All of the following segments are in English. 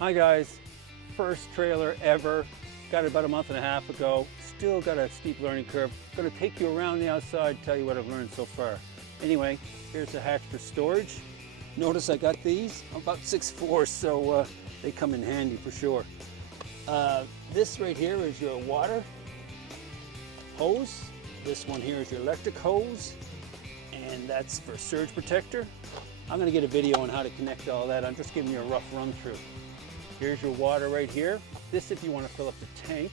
Hi guys, first trailer ever. Got it about a month and a half ago. Still got a steep learning curve. Gonna take you around the outside, tell you what I've learned so far. Anyway, here's the hatch for storage. Notice I got these. I'm about 6'4", so they come in handy for sure. This right here is your water hose. This one here is your electric hose, and that's for surge protector. I'm gonna get a video on how to connect all that. I'm just giving you a rough run through. Here's your water right here. This if you want to fill up the tank.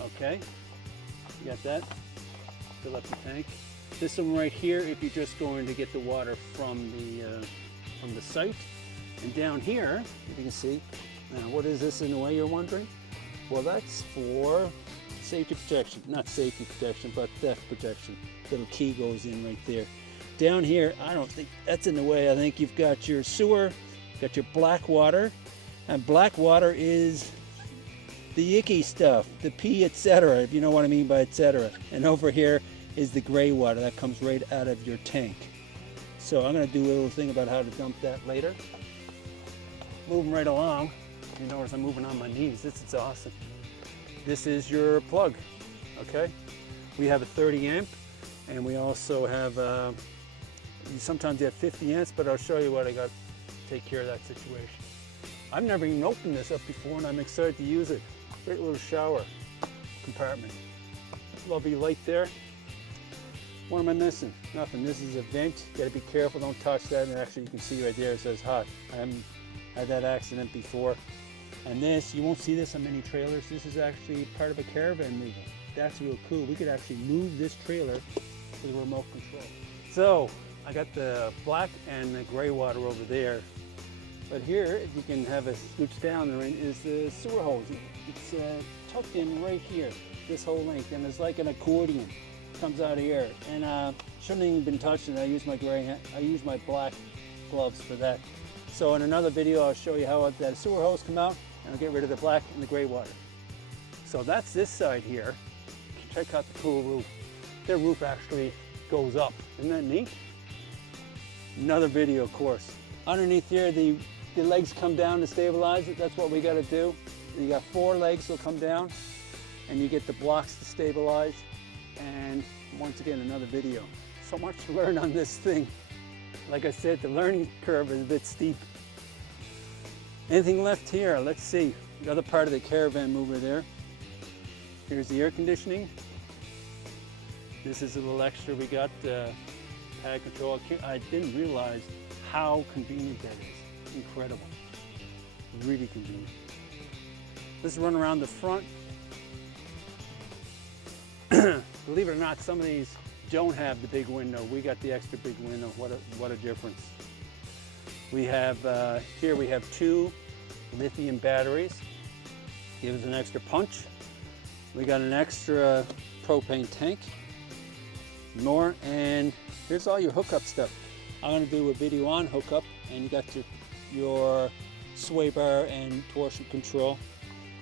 Okay, you got that? Fill up the tank. This one right here if you're just going to get the water from the site. And down here, if you can see, now what is this in the way you're wondering? Well, that's for safety protection. Not safety protection, but theft protection. Little key goes in right there. Down here, I don't think that's in the way. I think you've got your sewer, got your black water. And black water is the icky stuff, the pee, etc., if you know what I mean by etc. And over here is the gray water that comes right out of your tank. So I'm going to do a little thing about how to dump that later. Moving right along. You notice I'm moving on my knees. This is awesome. This is your plug, okay? We have a 30 amp, and we also have, sometimes you have 50 amps, but I'll show you what I got to take care of that situation. I've never even opened this up before, and I'm excited to use it. Great little shower compartment. Lovely light there. What am I missing? Nothing. This is a vent. You gotta be careful, don't touch that. And actually you can see right there it says hot. I haven't had that accident before. And this, you won't see this on many trailers. This is actually part of a caravan mover. That's real cool. We could actually move this trailer with a remote control. So I got the black and the gray water over there. But here, if you can have a scooch down there, is the sewer hose. It's tucked in right here, this whole length, and it's like an accordion. It comes out of here, and shouldn't even been touched. And I use my my black gloves for that. So in another video, I'll show you how that sewer hose come out, and I'll get rid of the black and the gray water. So that's this side here. Check out the cool roof. Their roof actually goes up. Isn't that neat? Another video, of course. Underneath here, the legs come down to stabilize it. That's what we got to do. You got 4 legs will come down, and you get the blocks to stabilize. And once again, another video. So much to learn on this thing. Like I said, the learning curve is a bit steep. Anything left here? Let's see. The other part of the caravan mover there. Here's the air conditioning. This is a little extra. We got pad control. I didn't realize how convenient that is. Incredible. Really convenient. Let's run around the front. Believe it or not, some of these don't have the big window. We got the extra big window. What a difference. We have, here we have 2 lithium batteries. Gives an extra punch. We got an extra propane tank. More, and here's all your hookup stuff. I'm going to do a video on hookup, and you got your sway bar and torsion control.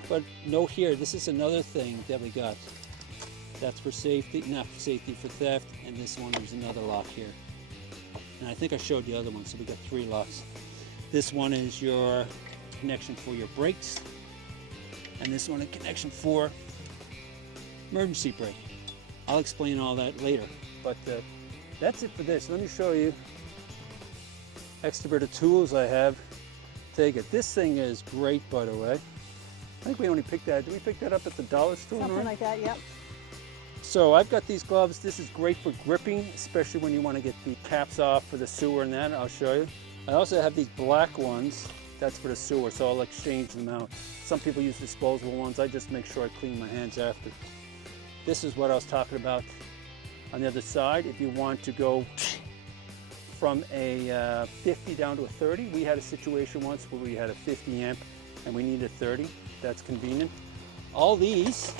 But note here, this is another thing that we got. That's for safety, not for safety, for theft. And this one, there's another lock here. And I think I showed the other one, so we got 3 locks. This one is your connection for your brakes. And this one a connection for emergency brake. I'll explain all that later. But that's it for this. Let me show you extra bit of tools I have. Take it. This thing is great, by the way. I think we only picked that. Did we pick that up at the dollar store? Something like that, yep. So I've got these gloves. This is great for gripping, especially when you want to get the caps off for the sewer and that. I'll show you. I also have these black ones. That's for the sewer, so I'll exchange them out. Some people use disposable ones. I just make sure I clean my hands after. This is what I was talking about on the other side. If you want to go from a 50 down to a 30, we had a situation once where we had a 50 amp and we needed 30. That's convenient. All these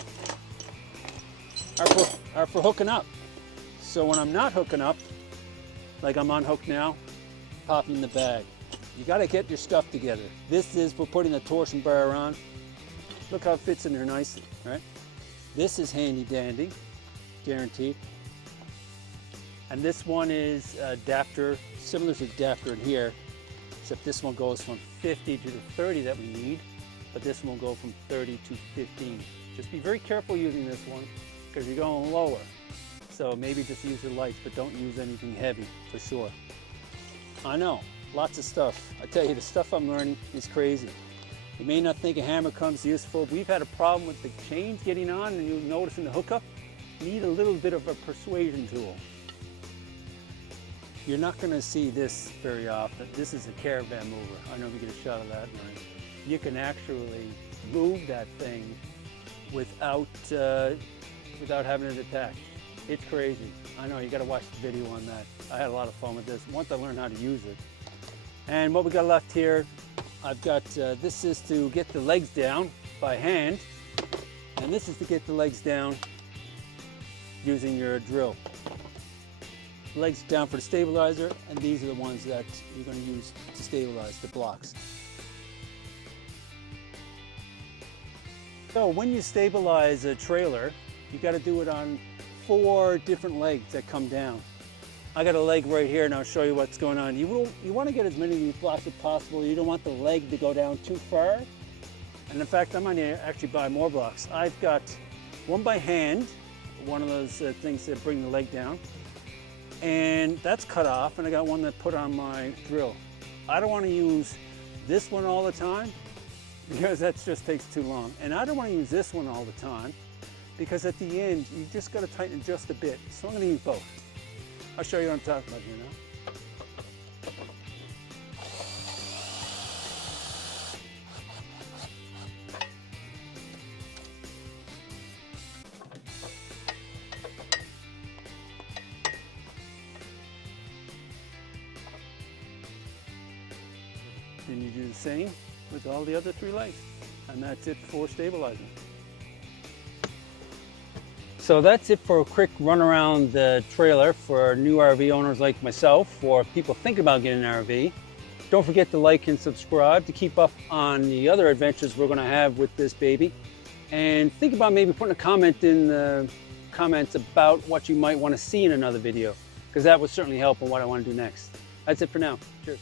are for hooking up. So when I'm not hooking up, like I'm unhooked now, pop in the bag. You got to get your stuff together. This is for putting the torsion bar on. Look how it fits in there nicely, right? This is handy dandy, guaranteed. And this one is adapter, similar to adapter in here. except this one goes from 50 to the 30 that we need, but this one will go from 30 to 15. Just be very careful using this one because you're going lower. So maybe just use the lights, but don't use anything heavy for sure. I know, lots of stuff. I tell you, the stuff I'm learning is crazy. You may not think a hammer comes useful. We've had a problem with the chains getting on, and you'll notice in the hookup, you need a little bit of a persuasion tool. You're not going to see this very often. This is a caravan mover. I know if you get a shot of that, right? You can actually move that thing without having it attached. It's crazy. I know, you got to watch the video on that. I had a lot of fun with this once I learned how to use it. And what we got left here, I've got, this is to get the legs down by hand, and this is to get the legs down using your drill. Legs down for the stabilizer, and these are the ones that you're going to use to stabilize the blocks. So when you stabilize a trailer, you got to do it on 4 different legs that come down. I got a leg right here, and I'll show you what's going on. You want to get as many of these blocks as possible. You don't want the leg to go down too far. And in fact, I'm going to actually buy more blocks. I've got one by hand, one of those things that bring the leg down, and that's cut off, and I got one that put on my drill. I don't want to use this one all the time because that just takes too long. And I don't want to use this one all the time because at the end, you just got to tighten it just a bit. So I'm going to use both. I'll show you what I'm talking about here now. Then you do the same with all the other 3 legs, and that's it for stabilizing. So that's it for a quick run around the trailer for new RV owners like myself, or people thinking about getting an RV. Don't forget to like and subscribe to keep up on the other adventures we're going to have with this baby. And think about maybe putting a comment in the comments about what you might want to see in another video, because that would certainly help on what I want to do next. That's it for now. Cheers.